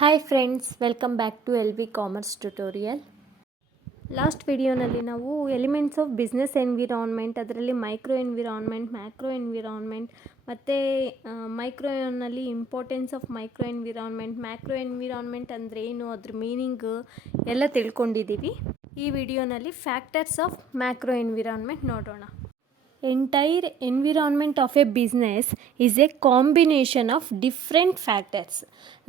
Hi friends, welcome back to L V commerce tutorial. Last ವಿಡಿಯೋನಲ್ಲಿ ನಾವು elements of business environment, ಅದರಲ್ಲಿ micro environment, macro environment ಮತ್ತು ಮೈಕ್ರೋನಲ್ಲಿ importance of micro environment, macro environment ಅಂದರೆ ಏನು, ಅದ್ರ ಮೀನಿಂಗ್ ಎಲ್ಲ ತಿಳ್ಕೊಂಡಿದ್ದೀವಿ. ಈ ವಿಡಿಯೋನಲ್ಲಿ ಫ್ಯಾಕ್ಟರ್ಸ್ ಆಫ್ ಮ್ಯಾಕ್ರೋ ಎನ್ವಿರಾನ್ಮೆಂಟ್ ನೋಡೋಣ. Entire environment of a business is a combination of different factors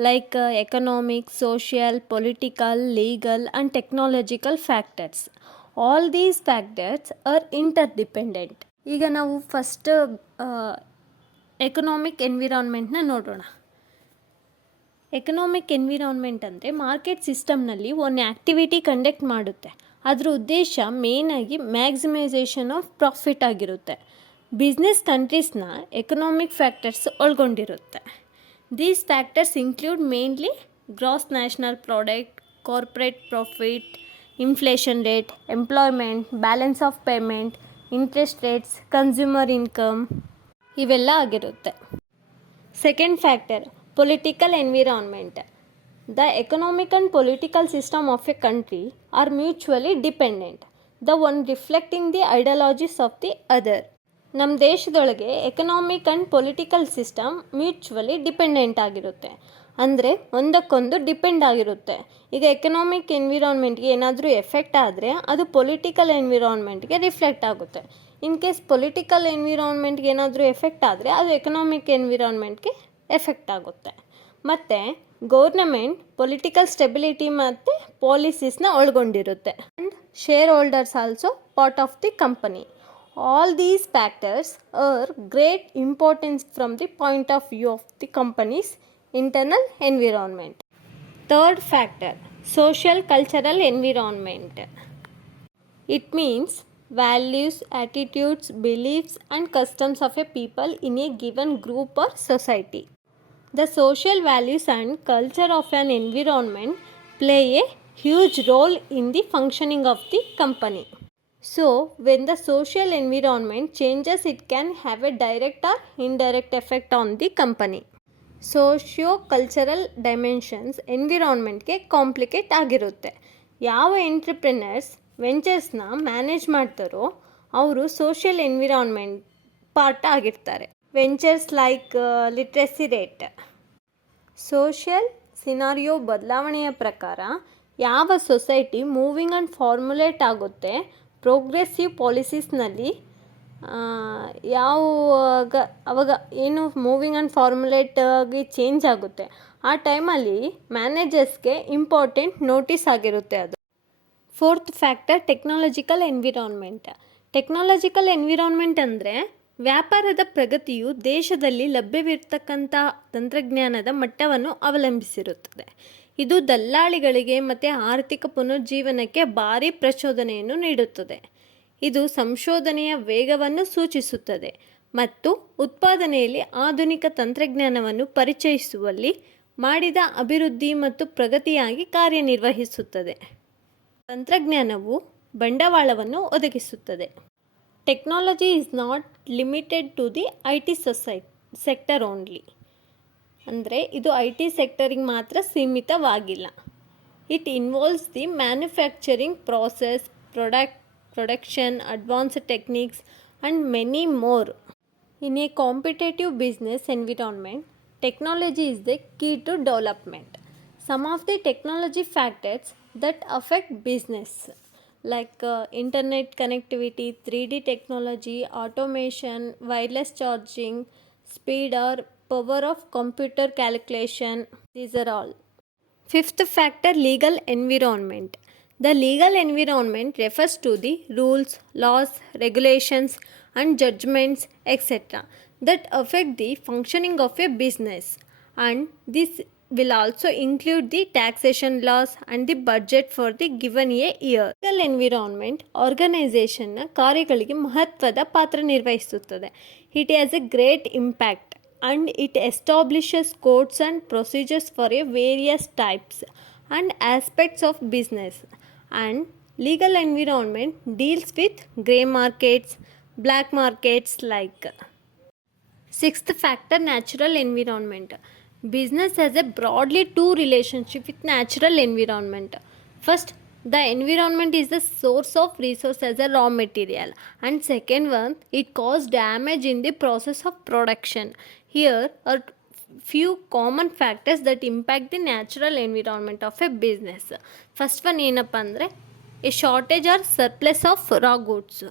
like economic, social, political, legal and technological factors. All these factors are interdependent. ಈಗ ನಾವು ಫಸ್ಟ್ ಎಕನಾಮಿಕ್ ಎನ್ವಿರಾನ್ಮೆಂಟ್ನ ನೋಡೋಣ. Economic environment ಅಂದರೆ market ಸಿಸ್ಟಮ್ನಲ್ಲಿ ಒಂದು activity conduct ಮಾಡುತ್ತೆ. ಅದರ ಉದ್ದೇಶ ಮೇಯ್ನಾಗಿ ಮ್ಯಾಕ್ಸಿಮೈಸೇಷನ್ ಆಫ್ ಪ್ರಾಫಿಟ್ ಆಗಿರುತ್ತೆ. ಬಿಸ್ನೆಸ್ ಕಂಟ್ರೀಸ್ನ ಎಕನಾಮಿಕ್ ಫ್ಯಾಕ್ಟರ್ಸ್ ಒಳಗೊಂಡಿರುತ್ತೆ. These factors include mainly gross national product, corporate profit, inflation rate, employment, balance of payment, interest rates, consumer income ಇವೆಲ್ಲ ಆಗಿರುತ್ತೆ. Second factor political environment. The economic and political system of a country are mutually dependent, the one reflecting the ideologies of the other. ನಮ್ಮ ದೇಶದೊಳಗೆ economic and political system mutually dependent ಆಗಿರುತ್ತೆ, ಅಂದರೆ ಒಂದಕ್ಕೊಂದು depend ಆಗಿರುತ್ತೆ. ಈಗ economic ಎನ್ವಿರಾನ್ಮೆಂಟ್ಗೆ ಏನಾದರೂ effect ಆದರೆ ಅದು ಪೊಲಿಟಿಕಲ್ ಎನ್ವಿರಾನ್ಮೆಂಟ್ಗೆ ರಿಫ್ಲೆಕ್ಟ್ ಆಗುತ್ತೆ. ಇನ್ ಕೇಸ್ ಪೊಲಿಟಿಕಲ್ ಎನ್ವಿರಾನ್ಮೆಂಟ್ಗೆ ಏನಾದರೂ ಎಫೆಕ್ಟ್ ಆದರೆ ಅದು ಎಕನಾಮಿಕ್ ಎನ್ವಿರಾನ್ಮೆಂಟ್ಗೆ ಎಫೆಕ್ಟ್ ಆಗುತ್ತೆ. ಮತ್ತು ಗೌರ್ನಮೆಂಟ್ ಪೊಲಿಟಿಕಲ್ ಸ್ಟೆಬಿಲಿಟಿ ಮತ್ತು ಪಾಲಿಸೀಸ್ನ ಒಳಗೊಂಡಿರುತ್ತೆ. And share holders also part of the company. All these factors are great importance from the point of view of the company's internal environment. Third factor social cultural environment. It means values, attitudes, beliefs and customs of a people in a given group or society. The social values and culture of an environment play a huge role in the functioning of the company. So, when the social environment changes, it can have a direct or indirect effect on the company. Socio-cultural dimensions ಎನ್ವಿರಾನ್ಮೆಂಟ್ಗೆ complicate ಆಗಿರುತ್ತೆ. ಯಾವ entrepreneurs ವೆಂಚರ್ಸ್ನ manage ಮಾಡ್ತಾರೋ ಅವರು social environment part ಆಗಿರ್ತಾರೆ. Ventures like literacy rate. Social scenario ಬದಲಾವಣೆಯ ಪ್ರಕಾರ ಯಾವ ಸೊಸೈಟಿ ಮೂವಿಂಗ್ ಆ್ಯಂಡ್ ಫಾರ್ಮುಲೇಟ್ ಆಗುತ್ತೆ, ಪ್ರೋಗ್ರೆಸಿವ್ ಪಾಲಿಸೀಸ್ನಲ್ಲಿ ಅವಾಗ ಏನು ಮೂವಿಂಗ್ ಆ್ಯಂಡ್ ಫಾರ್ಮುಲೇಟ್ ಆಗಿ ಚೇಂಜ್ ಆಗುತ್ತೆ, ಆ ಟೈಮಲ್ಲಿ ಮ್ಯಾನೇಜರ್ಸ್ಗೆ ಇಂಪಾರ್ಟೆಂಟ್ ನೋಟಿಸ್ ಆಗಿರುತ್ತೆ ಅದು. Fourth factor technological environment. Technological environment ಅಂದರೆ ವ್ಯಾಪಾರದ ಪ್ರಗತಿಯು ದೇಶದಲ್ಲಿ ಲಭ್ಯವಿರ್ತಕ್ಕಂಥ ತಂತ್ರಜ್ಞಾನದ ಮಟ್ಟವನ್ನು ಅವಲಂಬಿಸಿರುತ್ತದೆ. ಇದು ದಲ್ಲಾಳಿಗಳಿಗೆ ಮತ್ತು ಆರ್ಥಿಕ ಪುನರುಜ್ಜೀವನಕ್ಕೆ ಭಾರಿ ಪ್ರಚೋದನೆಯನ್ನು ನೀಡುತ್ತದೆ. ಇದು ಸಂಶೋಧನೆಯ ವೇಗವನ್ನು ಸೂಚಿಸುತ್ತದೆ ಮತ್ತು ಉತ್ಪಾದನೆಯಲ್ಲಿ ಆಧುನಿಕ ತಂತ್ರಜ್ಞಾನವನ್ನು ಪರಿಚಯಿಸುವಲ್ಲಿ ಮಾಡಿದ ಅಭಿವೃದ್ಧಿ ಮತ್ತು ಪ್ರಗತಿಯಾಗಿ ಕಾರ್ಯನಿರ್ವಹಿಸುತ್ತದೆ. ತಂತ್ರಜ್ಞಾನವು ಬಂಡವಾಳವನ್ನು ಒದಗಿಸುತ್ತದೆ. Technology is not limited to the IT sector only. ಅಂದರೆ ಇದು IT ಸೆಕ್ಟರಿಗೆ ಮಾತ್ರ ಸೀಮಿತವಾಗಿಲ್ಲ. It involves the manufacturing process, production, advanced techniques and many more. In a competitive business environment, technology is the key to development. Some of the technology factors that affect business like internet connectivity, 3D technology, automation, wireless charging, speed or power of computer calculation, these are all. Fifth factor legal environment. The legal environment refers to the rules, laws, regulations and judgments etc. that affect the functioning of a business, and this will also include the taxation laws and the budget for the given a year. Legal environment ಆರ್ಗನೈಸೇಷನ್ನ ಕಾರ್ಯಗಳಿಗೆ ಮಹತ್ವದ ಪಾತ್ರ ನಿರ್ವಹಿಸುತ್ತದೆ. It has a great impact and it establishes codes and procedures for a various types and aspects of business. And legal environment deals with grey markets, black markets like. Sixth factor natural environment. Business has a broadly two relationship with natural environment. First, the environment is the source of resource as a raw material, and second one, it causes damage in the process of production. Here are few common factors that impact the natural environment of a business. First one ಏನಪ್ಪ ಅಂದರೆ a shortage or surplus of raw goods.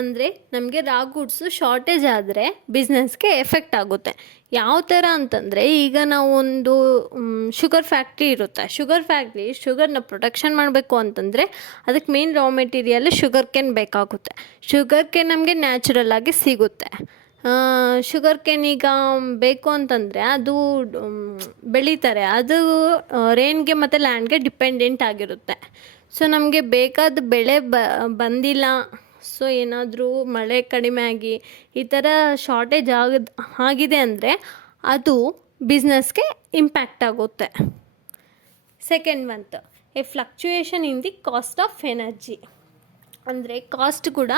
ಅಂದರೆ ನಮಗೆ ರಾ goods shortage ಆದರೆ ಬಿಸ್ನೆಸ್ಗೆ effect ಆಗುತ್ತೆ. ಯಾವ ಥರ ಅಂತಂದರೆ, ಈಗ ನಾವು ಒಂದು ಶುಗರ್ ಫ್ಯಾಕ್ಟ್ರಿ ಇರುತ್ತೆ. ಶುಗರ್ನ ಪ್ರೊಡಕ್ಷನ್ ಮಾಡಬೇಕು ಅಂತಂದರೆ ಅದಕ್ಕೆ main raw material sugar cane ಬೇಕಾಗುತ್ತೆ. ಶುಗರ್ ಕೇನ್ ನಮಗೆ ನ್ಯಾಚುರಲ್ ಆಗಿ ಸಿಗುತ್ತೆ. ಶುಗರ್ ಕೇನ್ ಈಗ ಬೇಕು ಅಂತಂದರೆ ಅದು ಬೆಳೀತಾರೆ, ಅದು ರೇನ್ಗೆ ಮತ್ತು ಲ್ಯಾಂಡ್ಗೆ ಡಿಪೆಂಡೆಂಟ್ ಆಗಿರುತ್ತೆ. ಸೊ ನಮಗೆ ಬೇಕಾದ ಬೆಳೆ ಬಂದಿಲ್ಲ, ಸೊ ಏನಾದರೂ ಮಳೆ ಕಡಿಮೆ ಆಗಿ ಈ ಥರ ಶಾರ್ಟೇಜ್ ಆಗಿದೆ ಅಂದರೆ ಅದು ಬಿಸ್ನೆಸ್ಗೆ ಇಂಪ್ಯಾಕ್ಟ್ ಆಗುತ್ತೆ. Second month A fluctuation in the cost of energy. ಅಂದರೆ ಕಾಸ್ಟ್ ಕೂಡ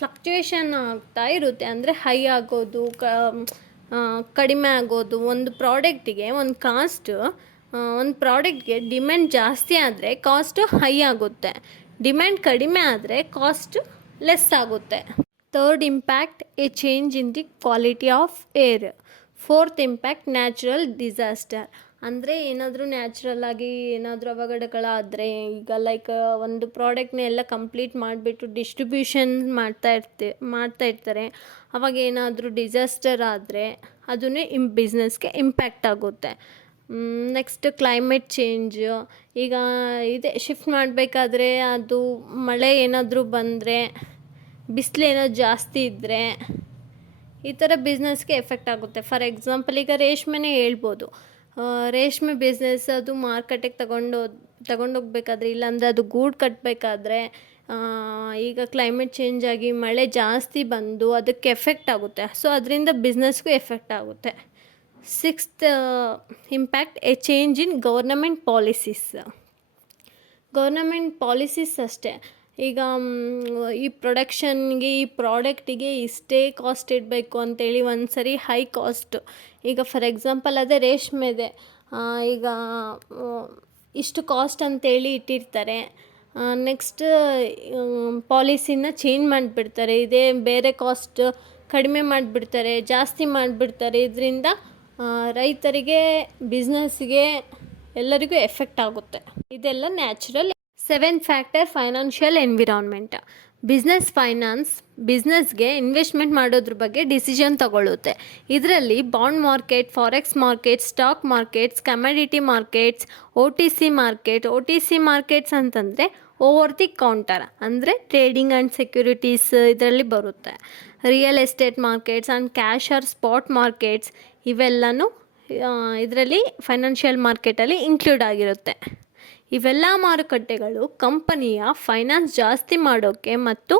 ಫ್ಲಕ್ಚುಯೇಷನ್ ಆಗ್ತಾ ಇರುತ್ತೆ. ಅಂದರೆ ಹೈ ಆಗೋದು, ಕಡಿಮೆ ಆಗೋದು. ಒಂದು ಪ್ರಾಡಕ್ಟಿಗೆ ಒಂದು ಪ್ರಾಡಕ್ಟ್ಗೆ ಡಿಮ್ಯಾಂಡ್ ಜಾಸ್ತಿ ಆದರೆ ಕಾಸ್ಟು ಹೈ ಆಗುತ್ತೆ, ಡಿಮ್ಯಾಂಡ್ ಕಡಿಮೆ ಆದರೆ ಕಾಸ್ಟ್ ಲೆಸ್ ಆಗುತ್ತೆ. Third impact A change in the quality of air. Fourth impact natural disaster. ಅಂದರೆ ಏನಾದರೂ ನ್ಯಾಚುರಲ್ ಆಗಿ ಏನಾದರೂ ಅವಘಡಗಳಾದರೆ, ಈಗ ಲೈಕ್ ಒಂದು ಪ್ರಾಡಕ್ಟ್ನ ಎಲ್ಲ ಕಂಪ್ಲೀಟ್ ಮಾಡಿಬಿಟ್ಟು ಡಿಸ್ಟ್ರಿಬ್ಯೂಷನ್ ಮಾಡ್ತಾ ಇರ್ತಾರೆ, ಅವಾಗ ಏನಾದರೂ ಡಿಸಾಸ್ಟರ್ ಆದರೆ ಅದನ್ನೇ ಬಿಸ್ನೆಸ್ಗೆ ಇಂಪ್ಯಾಕ್ಟ್ ಆಗುತ್ತೆ. Next climate change. ಈಗ ಶಿಫ್ಟ್ ಮಾಡಬೇಕಾದ್ರೆ ಅದು ಮಳೆ ಏನಾದರೂ ಬಂದರೆ, ಬಿಸಿಲು ಏನಾದ್ರು ಜಾಸ್ತಿ ಇದ್ದರೆ ಈ ಥರ ಬಿಸ್ನೆಸ್ಗೆ ಎಫೆಕ್ಟ್ ಆಗುತ್ತೆ. ಫಾರ್ ಎಕ್ಸಾಂಪಲ್ ಈಗ ರೇಷ್ಮೆನೇ ಹೇಳ್ಬೋದು. ರೇಷ್ಮೆ ಬಿಸ್ನೆಸ್ ಅದು ಮಾರ್ಕೆಟಿಗೆ ತಗೊಂಡೋಗ್ಬೇಕಾದ್ರೆ, ಇಲ್ಲಾಂದರೆ ಅದು ಗೂಡು ಕಟ್ಟಬೇಕಾದ್ರೆ ಈಗ ಕ್ಲೈಮೇಟ್ ಚೇಂಜ್ ಆಗಿ ಮಳೆ ಜಾಸ್ತಿ ಬಂದು ಅದಕ್ಕೆ ಎಫೆಕ್ಟ್ ಆಗುತ್ತೆ. ಸೊ ಅದರಿಂದ ಬಿಸ್ನೆಸ್ಗೂ ಎಫೆಕ್ಟ್ ಆಗುತ್ತೆ. Sixth impact A change in government policies. Government policies ಅಷ್ಟೇ. ಈಗ ಈ ಪ್ರೊಡಕ್ಷನ್ಗೆ, ಈ ಪ್ರಾಡಕ್ಟಿಗೆ ಇಷ್ಟೇ ಕಾಸ್ಟ್ ಇಡಬೇಕು ಅಂತೇಳಿ ಒಂದು ಸರಿ ಹೈ ಕಾಸ್ಟ್, ಈಗ ಫಾರ್ ಎಕ್ಸಾಂಪಲ್ ಅದೇ ರೇಷ್ಮೆದೆ, ಈಗ ಇಷ್ಟು ಕಾಸ್ಟ್ ಅಂತೇಳಿ ಇಟ್ಟಿರ್ತಾರೆ. ನೆಕ್ಸ್ಟ್ ಪಾಲಿಸಿನ ಚೇಂಜ್ ಮಾಡಿಬಿಡ್ತಾರೆ, ಇದೇ ಬೇರೆ ಕಾಸ್ಟ್ ಕಡಿಮೆ ಮಾಡಿಬಿಡ್ತಾರೆ, ಜಾಸ್ತಿ ಮಾಡಿಬಿಡ್ತಾರೆ. ಇದರಿಂದ ರೈತರಿಗೆ, ಬಿಸ್ನೆಸ್ಗೆ, ಎಲ್ಲರಿಗೂ ಎಫೆಕ್ಟ್ ಆಗುತ್ತೆ. ಇದೆಲ್ಲ natural. Seventh factor financial environment. ಬಿಸ್ನೆಸ್ಗೆ ಇನ್ವೆಸ್ಟ್ಮೆಂಟ್ ಮಾಡೋದ್ರ ಬಗ್ಗೆ ಡಿಸಿಷನ್ ತಗೊಳ್ಳುತ್ತೆ. ಇದರಲ್ಲಿ bond market, forex market, stock markets, community markets, O T C markets ಅಂತಂದರೆ ಓವರ್ ದಿ ಕೌಂಟರ್, ಅಂದರೆ ಟ್ರೇಡಿಂಗ್ ಆ್ಯಂಡ್ ಸೆಕ್ಯೂರಿಟೀಸ್ ಇದರಲ್ಲಿ ಬರುತ್ತೆ. Real estate markets and cash or spot markets ಇವೆಲ್ಲನೂ ಇದರಲ್ಲಿ ಫೈನಾನ್ಷಿಯಲ್ ಮಾರ್ಕೆಟಲ್ಲಿ ಇನ್ಕ್ಲೂಡ್ ಆಗಿರುತ್ತೆ. ಇವೆಲ್ಲ ಮಾರುಕಟ್ಟೆಗಳು ಕಂಪನಿಯ ಫೈನಾನ್ಸ್ ಜಾಸ್ತಿ ಮಾಡೋಕ್ಕೆ ಮತ್ತು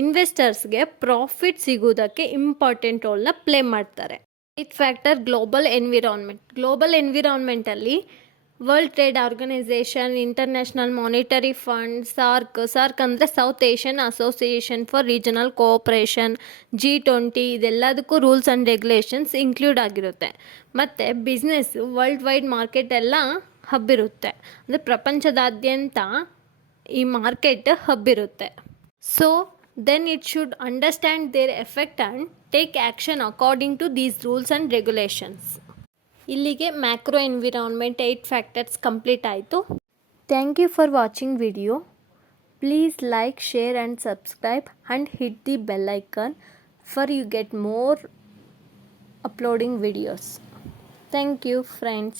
ಇನ್ವೆಸ್ಟರ್ಸ್ಗೆ ಪ್ರಾಫಿಟ್ ಸಿಗೋದಕ್ಕೆ ಇಂಪಾರ್ಟೆಂಟ್ ರೋಲ್ನ ಪ್ಲೇ ಮಾಡ್ತಾರೆ. ಏತ್ ಫ್ಯಾಕ್ಟರ್ ಗ್ಲೋಬಲ್ ಎನ್ವಿರಾನ್ಮೆಂಟಲ್ಲಿ world trade organisation, international monetary fund, SAARC ಅಂದರೆ South Asian association for regional cooperation, G20 ಇದೆಲ್ಲದಕ್ಕೂ ರೂಲ್ಸ್ ಆ್ಯಂಡ್ ರೆಗ್ಯುಲೇಷನ್ಸ್ ಇನ್ಕ್ಲೂಡ್ ಆಗಿರುತ್ತೆ. ಮತ್ತು ಬಿಸ್ನೆಸ್ಸು ವರ್ಲ್ಡ್ ವೈಡ್ ಮಾರ್ಕೆಟ್ ಎಲ್ಲ ಹಬ್ಬಿರುತ್ತೆ, ಅಂದರೆ ಪ್ರಪಂಚದಾದ್ಯಂತ ಈ ಮಾರ್ಕೆಟ್ ಹಬ್ಬಿರುತ್ತೆ. So then it should understand their effect and take action according to these rules and regulations. ಇಲ್ಲಿಗೆ macro environment 8 factors complete ಆಯಿತು. Thank you for watching video. Please like, share and subscribe and hit the bell icon for you get more uploading videos. Thank you friends.